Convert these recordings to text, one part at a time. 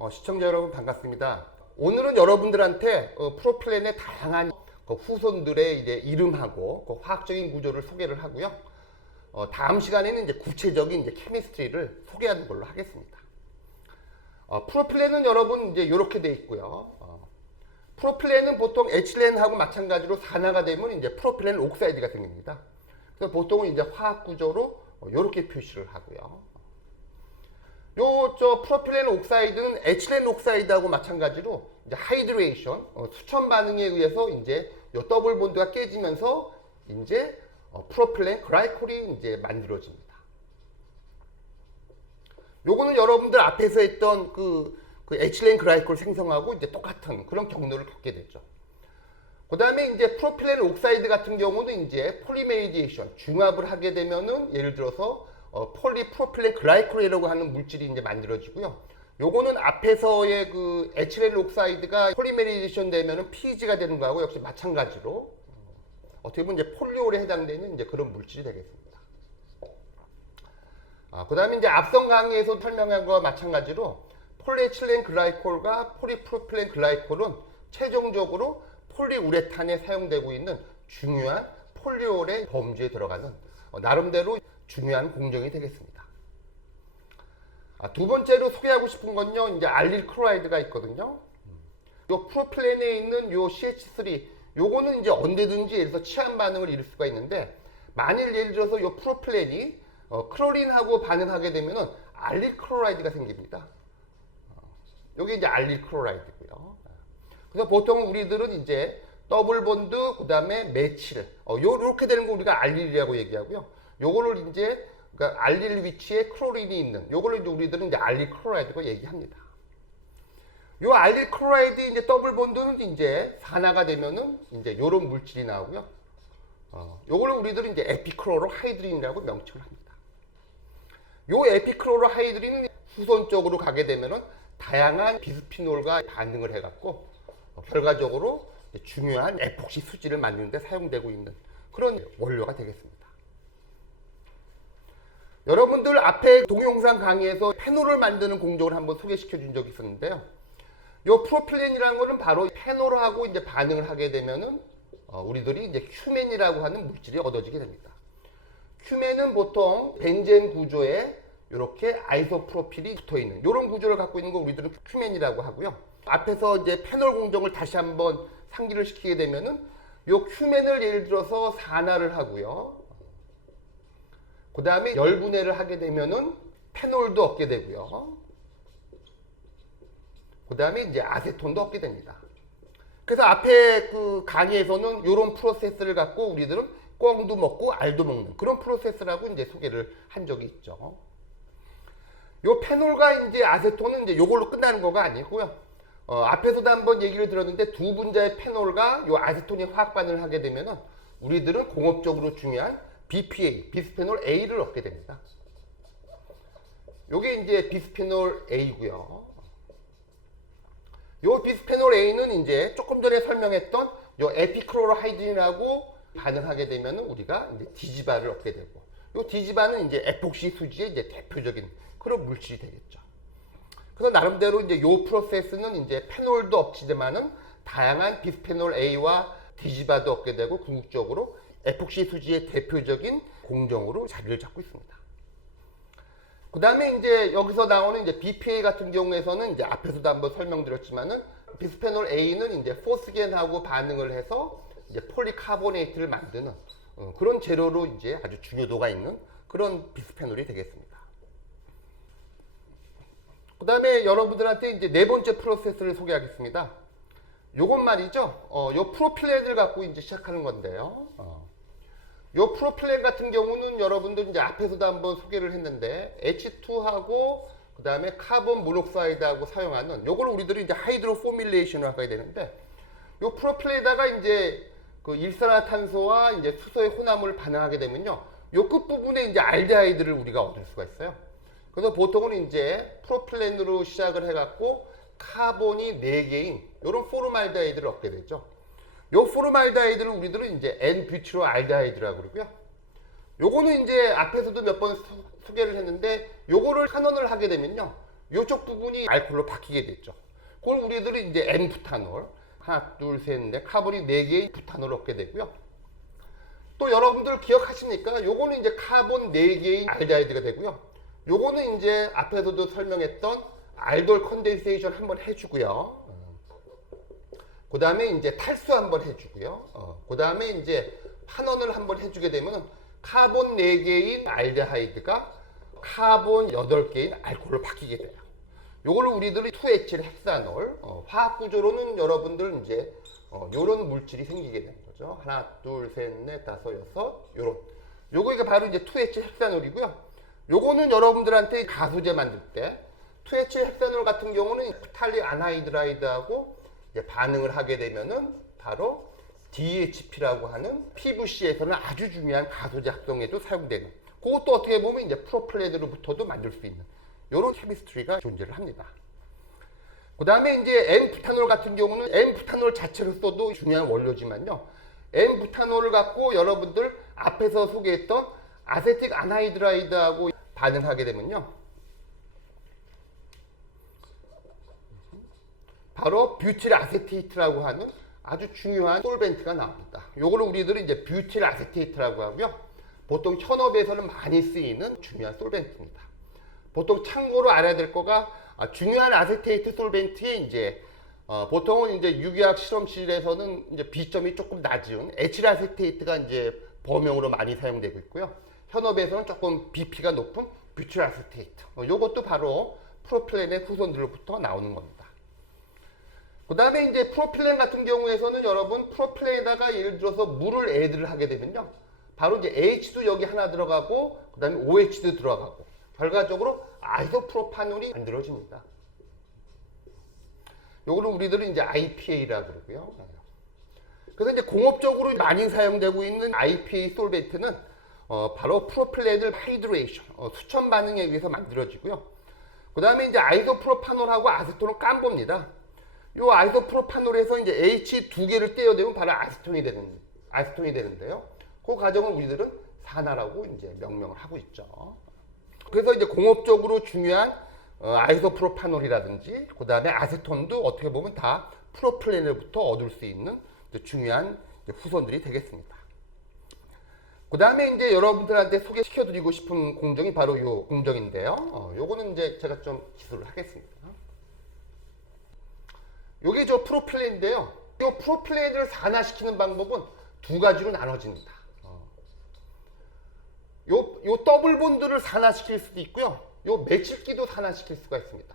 어, 시청자 여러분 반갑습니다. 오늘은 여러분들한테 어, 프로필렌의 다양한 그 후손들의 이제 이름하고 그 화학적인 구조를 소개를 하고요. 어, 다음 시간에는 이제 구체적인 이제 케미스트리를 소개하는 걸로 하겠습니다. 어, 프로필렌은 여러분 이제 이렇게 돼 있고요. 어, 프로필렌은 보통 에틸렌하고 마찬가지로 산화가 되면 이제 프로필렌 옥사이드가 생깁니다. 그래서 보통은 이제 화학 구조로 이렇게 표시를 하고요. 요저 프로필렌 옥사이드는 에틸렌 옥사이드하고 마찬가지로 이제 하이드레이션 어, 수천 반응에 의해서 이제 요 더블 본드가 깨지면서 이제 어, 프로필렌 그라이콜이 이제 만들어집니다. 요거는 여러분들 앞에서 했던 그, 그 에틸렌 그라이콜 생성하고 이제 똑같은 그런 경로를 겪게 됐죠. 그 다음에 이제 프로필렌 옥사이드 같은 경우는 이제 폴리메리디에이션 중합을 하게 되면은 예를 들어서 어, 폴리프로필렌 글라이콜이라고 하는 물질이 이제 만들어지고요. 요거는 앞에서의 그 에틸렌 옥사이드가 폴리메리디에이션 되면은 PG가 되는 거하고 역시 마찬가지로 어, 어떻게 보면 이제 폴리올에 해당되는 이제 그런 물질이 되겠습니다. 아, 그 다음에 이제 앞선 강의에서 설명한 거와 마찬가지로 폴리에틸렌 글라이콜과 폴리프로필렌 글라이콜은 최종적으로 폴리우레탄에 사용되고 있는 중요한 폴리올의 범주에 들어가는 어, 나름대로 중요한 공정이 되겠습니다. 아, 두 번째로 소개하고 싶은 건요, 이제 알릴 클로라이드가 있거든요. 요 프로필렌에 있는 요 CH3, 요거는 이제 언제든지 예를 들어서 치안 반응을 일으킬 수가 있는데, 만일 예를 들어서 요 프로필렌이 어, 크로린하고 반응하게 되면은 알릴 클로라이드가 생깁니다. 어, 요게 이제 알릴 클로라이드고요. 그래서 보통 우리들은 이제 더블 본드 그 다음에 메칠 어 요렇게 되는 거 우리가 알릴이라고 얘기하고요. 요거를 이제 그러니까 알릴 위치에 크로린이 있는 요거를 이제 우리들은 이제 알릴 클로라이드고 얘기합니다. 요 알릴 클로라이드 이제 더블 본드는 이제 산화가 되면은 이제 요런 물질이 나오고요. 어, 요거를 우리들은 이제 에피크로로 하이드린이라고 명칭을 합니다. 요 에피크로로 하이드린은 후손 쪽으로 가게 되면은 다양한 비스피놀과 반응을 해갖고 어, 결과적으로 중요한 에폭시 수지를 만드는 데 사용되고 있는 그런 원료가 되겠습니다. 여러분들 앞에 동영상 강의에서 페놀을 만드는 공정을 한번 소개시켜 준 적이 있었는데요. 요 프로필렌이라는 거는 바로 페놀하고 이제 반응을 하게 되면은 어, 우리들이 이제 큐멘이라고 하는 물질이 얻어지게 됩니다. 큐멘은 보통 벤젠 구조에 이렇게 아이소프로필이 붙어 있는 이런 구조를 갖고 있는 거 우리들은 큐멘이라고 하고요. 앞에서 이제 페놀 공정을 다시 한번 상기를 시키게 되면은 요 큐멘을 예를 들어서 산화를 하고요. 그 다음에 열분해를 하게 되면은 페놀도 얻게 되고요. 그 다음에 이제 아세톤도 얻게 됩니다. 그래서 앞에 그 강의에서는 이런 프로세스를 갖고 우리들은 꽁도 먹고 알도 먹는 그런 프로세스라고 이제 소개를 한 적이 있죠. 요 페놀과 이제 아세톤은 이제 요걸로 끝나는 거가 아니고요. 어, 앞에서도 한번 얘기를 들었는데 두 분자의 페놀과 요 아세톤이 화학 반응을 하게 되면은 우리들은 공업적으로 중요한 BPA, 비스페놀 A를 얻게 됩니다. 요게 이제 비스페놀 A고요. 요 비스페놀 A는 이제 조금 전에 설명했던 요 에피크로로하이드린하고 반응하게 되면은 우리가 이제 디지바를 얻게 되고 요 디지바는 이제 에폭시 수지의 이제 대표적인 그런 물질이 되겠죠. 그래서 나름대로 이제 요 프로세스는 이제 페놀도 없지만은 다양한 비스페놀 A와 디지바도 얻게 되고 궁극적으로 에폭시 수지의 대표적인 공정으로 자리를 잡고 있습니다. 그 다음에 이제 여기서 나오는 이제 BPA 같은 경우에서는 이제 앞에서도 한번 설명드렸지만은 비스페놀 A는 이제 포스겐하고 반응을 해서 이제 폴리카보네이트를 만드는 어, 그런 재료로 이제 아주 중요도가 있는 그런 비스페놀이 되겠습니다. 그 다음에 여러분들한테 이제 네 번째 프로세스를 소개하겠습니다. 요건 말이죠. 어, 요 프로필렌을 갖고 이제 시작하는 건데요. 어. 요 프로필렌 같은 경우는 여러분들 이제 앞에서도 한번 소개를 했는데 H2하고 그 다음에 카본 모녹사이드하고 사용하는 요걸 우리들이 이제 하이드로 포밀레이션을 하게 되는데 요 프로필렌에다가 이제 그 일산화탄소와 이제 수소의 혼합을 반응하게 되면요. 요 끝부분에 이제 알데하이드를 우리가 얻을 수가 있어요. 그래서 보통은 이제 프로필렌으로 시작을 해갖고 카본이 4개인 이런 포르말데하이드를 얻게 되죠. 요 포르말데하이드를 우리들은 이제 N-뷰티로 알데하이드라고 그러고요. 요거는 이제 앞에서도 몇 번 소개를 했는데 요거를 환원을 하게 되면요. 이쪽 부분이 알코올로 바뀌게 됐죠. 그걸 우리들이 이제 N부탄올 하나, 둘, 셋, 넷 카본이 네 개의 부탄올을 얻게 되고요. 또 여러분들 기억하십니까? 요거는 이제 카본 4개의 알데하이드가 되고요. 요거는 이제 앞에서도 설명했던 알돌 컨덴세이션 한번 해주고요. 그 다음에 이제 탈수 한번 해주고요. 그 다음에 이제 환원을 한번 해주게 되면 카본 4개인 알데하이드가 카본 8개인 알코올로 바뀌게 돼요. 요거를 우리들이 2에틸 헥사놀 어, 화학 구조로는 여러분들 이제 어, 요런 물질이 생기게 되는 거죠. 하나, 둘, 셋, 넷, 다섯, 여섯, 요런. 요거가 바로 이제 2에틸 헥사놀이고요. 요거는 여러분들한테 가수제 만들 때 2에틸 헥사놀 같은 경우는 프탈릭 아나이드라이드하고 반응을 하게 되면은 바로 DHP라고 하는 PVC에서는 아주 중요한 가소제 합성에도 사용되는 그것도 어떻게 보면 이제 프로플레드로부터도 만들 수 있는 이런 케미스트리가 존재를 합니다. 그 다음에 이제 N부탄올 같은 경우는 N부탄올 자체로 써도 중요한 원료지만요. N부탄올을 갖고 여러분들 앞에서 소개했던 아세틱 아나이드라이드하고 반응하게 되면요. 바로 뷰틸 아세테이트라고 하는 아주 중요한 솔벤트가 나옵니다. 요거를 우리들은 이제 뷰틸 아세테이트라고 하고요. 보통 현업에서는 많이 쓰이는 중요한 솔벤트입니다. 보통 참고로 알아야 될 거가 아, 중요한 아세테이트 솔벤트에 이제 어, 보통은 이제 유기학 실험실에서는 이제 비점이 조금 낮은 에틸 아세테이트가 이제 범용으로 많이 사용되고 있고요. 현업에서는 조금 BP가 높은 뷰틸 아세테이트. 어, 요것도 바로 프로필렌의 후손들로부터 나오는 겁니다. 그 다음에 이제 프로필렌 같은 경우에서는 여러분 프로필렌에다가 예를 들어서 물을 애드를 하게 되면요. 바로 이제 H도 여기 하나 들어가고 그 다음에 OH도 들어가고 결과적으로 아이소프로파놀이 만들어집니다. 요거는 우리들은 이제 IPA라 그러고요. 그래서 이제 공업적으로 많이 사용되고 있는 IPA 솔벤트는 어, 바로 프로필렌을 하이드레이션, 어, 수천 반응에 의해서 만들어지고요. 그 다음에 이제 아이소프로파놀하고 아세톤을 깜봅니다. 요 아이소프로파놀에서 이제 H 두 개를 떼어내면 바로 아세톤이 되는 아세톤이 되는데요. 그 과정을 우리들은 산화라고 이제 명명을 하고 있죠. 그래서 이제 공업적으로 중요한 어, 아이소프로파놀이라든지 그 다음에 아세톤도 어떻게 보면 다 프로플레인으로부터 얻을 수 있는 중요한 후손들이 되겠습니다. 그 다음에 이제 여러분들한테 소개시켜 드리고 싶은 공정이 바로 요 공정인데요. 어, 요거는 이제 제가 좀 기술을 하겠습니다. 요게 저 프로필렌인데요. 이 프로필렌을 산화시키는 방법은 두 가지로 나눠집니다. 어. 요, 요 더블 본드를 산화시킬 수도 있고요. 요 메칠기도 산화시킬 수가 있습니다.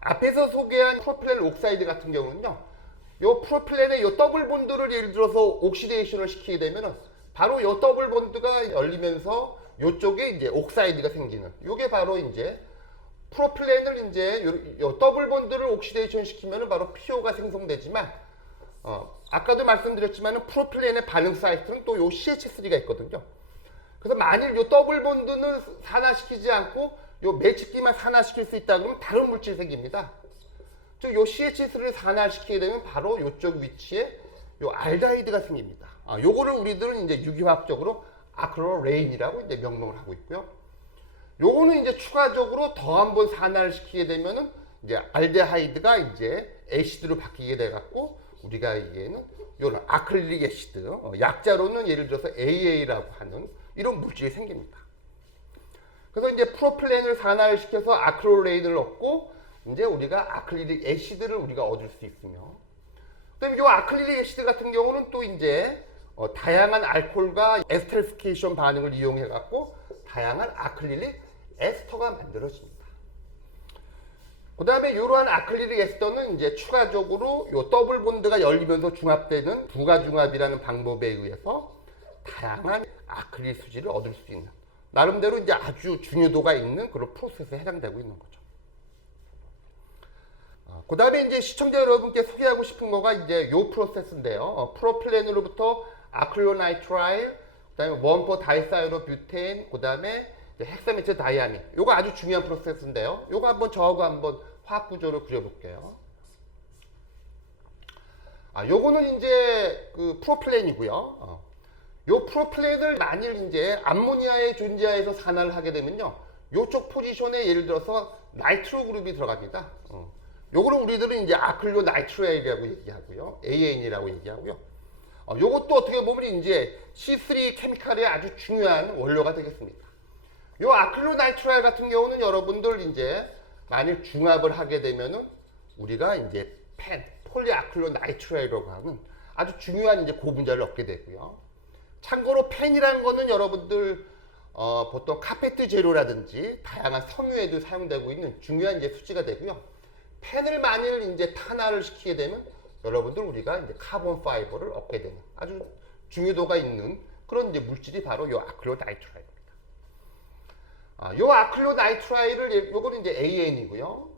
앞에서 소개한 프로필렌 옥사이드 같은 경우는요. 요 프로필렌의 요 더블 본드를 예를 들어서 옥시데이션을 시키게 되면은 바로 요 더블 본드가 열리면서 요쪽에 이제 옥사이드가 생기는 요게 바로 이제 프로필렌을 이제 요, 요 더블 본드를 옥시데이션 시키면 바로 PO가 생성되지만 어, 아까도 말씀드렸지만 프로필렌의 반응 사이트는 또 요 CH3가 있거든요. 그래서 만일 요 더블 본드는 산화시키지 않고 요 매치기만 산화시킬 수 있다 그러면 다른 물질이 생깁니다. 즉요 CH3를 산화시키게 되면 바로 요쪽 위치에 요 알다이드가 생깁니다. 아, 요거를 우리들은 이제 유기화학적으로 아크로레인이라고 이제 명명을 하고 있고요. 요거는 이제 추가적으로 더 한번 산화를 시키게 되면은 이제 알데하이드가 이제 애시드로 바뀌게 돼 갖고 우리가 얘기에는 요런 아크릴릭 애시드 어, 약자로는 예를 들어서 AA라고 하는 이런 물질이 생깁니다. 그래서 이제 프로필렌을 산화를 시켜서 아크로레인을 얻고 이제 우리가 아크릴릭 애시드를 우리가 얻을 수 있으며 그다음에 이 아크릴릭 애시드 같은 경우는 또 이제 어, 다양한 알코올과 에스테리피케이션 반응을 이용해 갖고 다양한 아크릴릭 에스터가 만들어집니다. 그 다음에 이러한 아크릴릭 에스터는 이제 추가적으로 요 더블 본드가 열리면서 중합되는 부가 중합이라는 방법에 의해서 다양한 아크릴 수지를 얻을 수 있는 나름대로 이제 아주 중요도가 있는 그런 프로세스에 해당되고 있는 거죠. 그 다음에 이제 시청자 여러분께 소개하고 싶은 거가 이제 요 프로세스인데요. 어, 프로필렌으로부터 아크릴로나이트라일, 그 다음에 원포 다이사이로 뷰테인, 그 다음에 헥사미트 다이아민. 요거 아주 중요한 프로세스인데요. 요거 한번 저하고 한번 화학 구조를 그려볼게요. 아, 요거는 이제 그 프로필렌이고요. 어. 요 프로필렌을 만일 이제 암모니아의 존재하에서 산화를 하게 되면요. 요쪽 포지션에 예를 들어서 나이트로 그룹이 들어갑니다. 어. 요거를 우리들은 이제 아클로 나이트레이라고 얘기하고요. AN이라고 얘기하고요. 어, 요것도 어떻게 보면 이제 C3 케미칼의 아주 중요한 원료가 되겠습니다. 요 아클로 나이트라일 같은 경우는 여러분들 이제 만일 중합을 하게 되면은 우리가 이제 펜, 폴리아클로 나이트라일이라고 하는 아주 중요한 이제 고분자를 얻게 되고요. 참고로 펜이라는 거는 여러분들 어, 보통 카페트 제로라든지 다양한 섬유에도 사용되고 있는 중요한 이제 수지가 되고요. 펜을 만일 이제 탄화를 시키게 되면 여러분들 우리가 이제 카본 파이버를 얻게 되는 아주 중요도가 있는 그런 이제 물질이 바로 요 아클로 나이트라일입니다. 아, 요 아클로 나이트라일을 요거는 이제 AN이고요.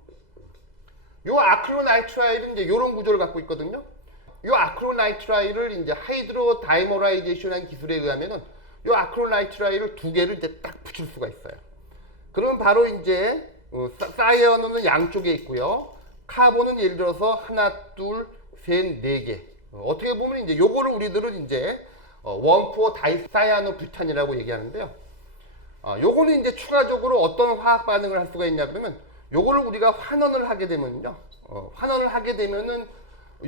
요 아크로 나이트라일은 이제 이런 구조를 갖고 있거든요. 요 아크로 나이트라일을 이제 하이드로 다이모라이제이션한 기술에 의하면은 요 아크로 나이트라일을 두 개를 이제 딱 붙일 수가 있어요. 그러면 바로 이제 어, 사- 사이어는 양쪽에 있고요. 카본은 예를 들어서 하나, 둘, 셋, 네 개. 어, 어떻게 보면 이제 요거를 우리들은 이제 어, 원포 다이사이아노 뷰탄이라고 얘기하는데요. 아, 요거는 이제 추가적으로 어떤 화학 반응을 할 수가 있냐 그러면 요거를 우리가 환원을 하게 되면요. 어, 환원을 하게 되면은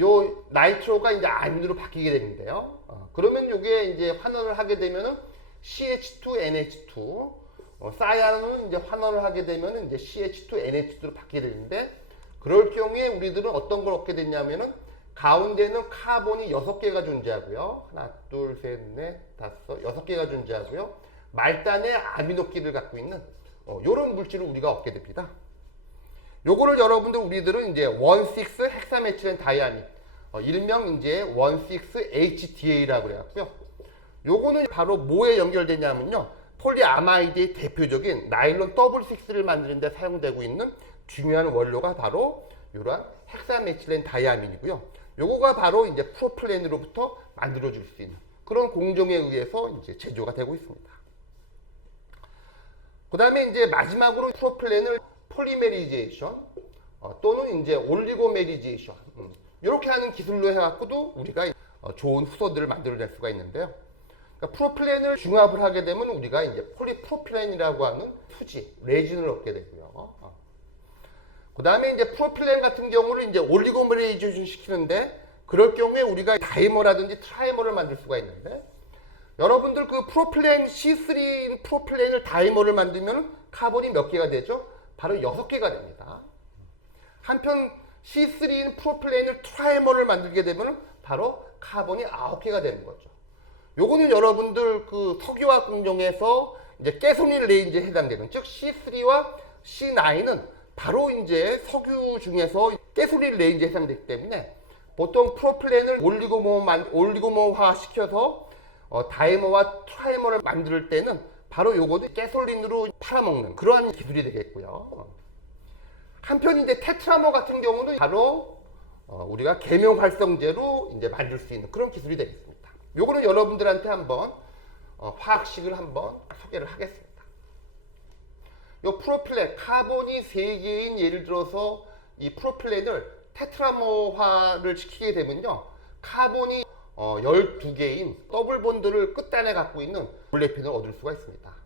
요 나이트로가 이제 아민으로 바뀌게 되는데요. 어, 그러면 요게 이제 환원을 하게 되면은 CH2NH2 어, 사이아노는 이제 환원을 하게 되면은 이제 CH2NH2로 바뀌게 되는데 그럴 경우에 우리들은 어떤 걸 얻게 됐냐면은 가운데는 카본이 여섯 개가 존재하고요. 하나, 둘, 셋, 넷, 다섯, 여섯 개가 존재하고요. 말단에 아미노끼를 갖고 있는 어, 이런 물질을 우리가 얻게 됩니다. 요거를 여러분들 우리들은 이제 16 헥사메틸렌 다이아민 어, 일명 이제 16 HDA라고 그래갖고요. 요거는 바로 뭐에 연결되냐면요. 폴리아마이드의 대표적인 나일론 더블 6를 만드는 데 사용되고 있는 중요한 원료가 바로 이러한 헥사메틸렌 다이아민이고요. 요거가 바로 이제 프로플렌으로부터 만들어질 수 있는 그런 공정에 의해서 이제 제조가 되고 있습니다. 그 다음에 이제 마지막으로 프로플렌을 폴리메리제이션 어, 또는 이제 올리고메리제이션 음, 이렇게 하는 기술로 해갖고도 우리가 어, 좋은 후소들을 만들어낼 수가 있는데요. 그러니까 프로플렌을 중합을 하게 되면 우리가 이제 폴리프로필렌이라고 하는 수지, 레진을 얻게 되고요. 어. 그 다음에 이제 프로필렌 같은 경우를 이제 올리고메리제이션 시키는데 그럴 경우에 우리가 다이머라든지 트라이머를 만들 수가 있는데 여러분들 그 프로필렌 C3 프로필렌을 다이머를 만들면 카본이 몇 개가 되죠? 바로 여섯 개가 됩니다. 한편 C3인 프로필렌을 트라이머를 만들게 되면 바로 카본이 아홉 개가 되는 거죠. 요거는 여러분들 그 석유화학 공정에서 이제 깨소닐 레인지에 해당되는 즉 C3와 C9은 바로 이제 석유 중에서 깨소릴 레인지에 해당되기 때문에 보통 프로필렌을 올리고모 올리고모화 시켜서 어, 다이머와 트라이머를 만들 때는 바로 요거는 깨솔린으로 팔아먹는 그러한 기술이 되겠고요. 한편 이제 테트라머 같은 경우는 바로 어, 우리가 계명 활성제로 이제 만들 수 있는 그런 기술이 되겠습니다. 요거는 여러분들한테 한번 어, 화학식을 한번 소개를 하겠습니다. 요 프로필렌 카본이 세 개인 예를 들어서 이 프로필렌을 테트라머화를 시키게 되면요. 카본이 어, 12개인 더블 본드를 끝단에 갖고 있는 블레핀을 얻을 수가 있습니다.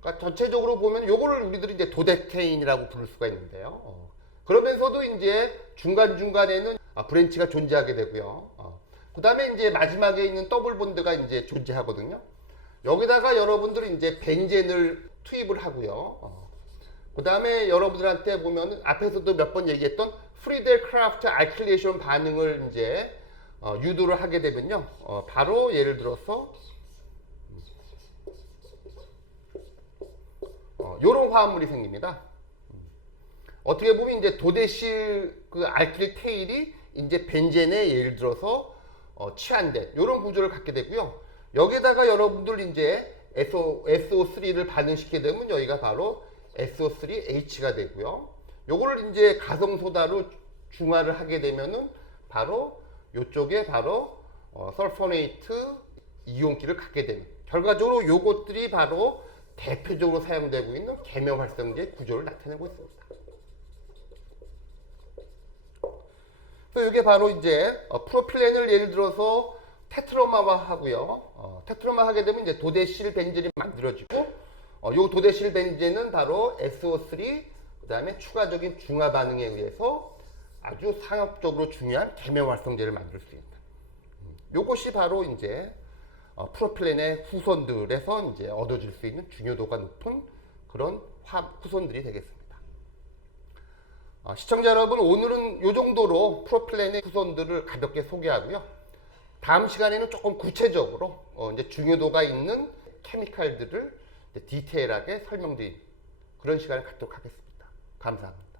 그러니까 전체적으로 보면 요거를 우리들이 이제 도데케인이라고 부를 수가 있는데요. 어, 그러면서도 이제 중간중간에는 아, 브랜치가 존재하게 되고요. 어, 그 다음에 이제 마지막에 있는 더블 본드가 이제 존재하거든요. 여기다가 여러분들이 이제 벤젠을 투입을 하고요. 어, 그 다음에 여러분들한테 보면 앞에서도 몇 번 얘기했던 프리델 크라프트 알킬레이션 반응을 이제 어, 유도를 하게 되면요. 어, 바로 예를 들어서 어, 요런 화합물이 생깁니다. 어떻게 보면 이제 도대실 그 알킬 테일이 이제 벤젠에 예를 들어서 어, 취한된 이런 구조를 갖게 되고요. 여기다가 여러분들 이제 SO, SO3를 반응시키게 되면 여기가 바로 SO3H가 되고요. 요거를 이제 가성소다로 중화를 하게 되면은 바로 요쪽에 바로 어, 설포네이트 이온기를 갖게 되는 결과적으로 요것들이 바로 대표적으로 사용되고 있는 계명 활성제 구조를 나타내고 있습니다. 그래서 이게 바로 이제 어, 프로필렌을 예를 들어서 테트로마화 하고요. 어, 테트로마 하게 되면 이제 도데실 벤젠이 만들어지고 어, 요 도데실 벤젠은 바로 SO3 그다음에 추가적인 중화 반응에 의해서 아주 상업적으로 중요한 계면 활성제를 만들 수 있는. 음, 요것이 바로 이제 어, 프로필렌의 후손들에서 이제 얻어질 수 있는 중요도가 높은 그런 화, 후손들이 되겠습니다. 어, 시청자 여러분 오늘은 이 정도로 프로필렌의 후손들을 가볍게 소개하고요. 다음 시간에는 조금 구체적으로 어, 이제 중요도가 있는 케미칼들을 디테일하게 설명드린 그런 시간을 갖도록 하겠습니다. 감사합니다.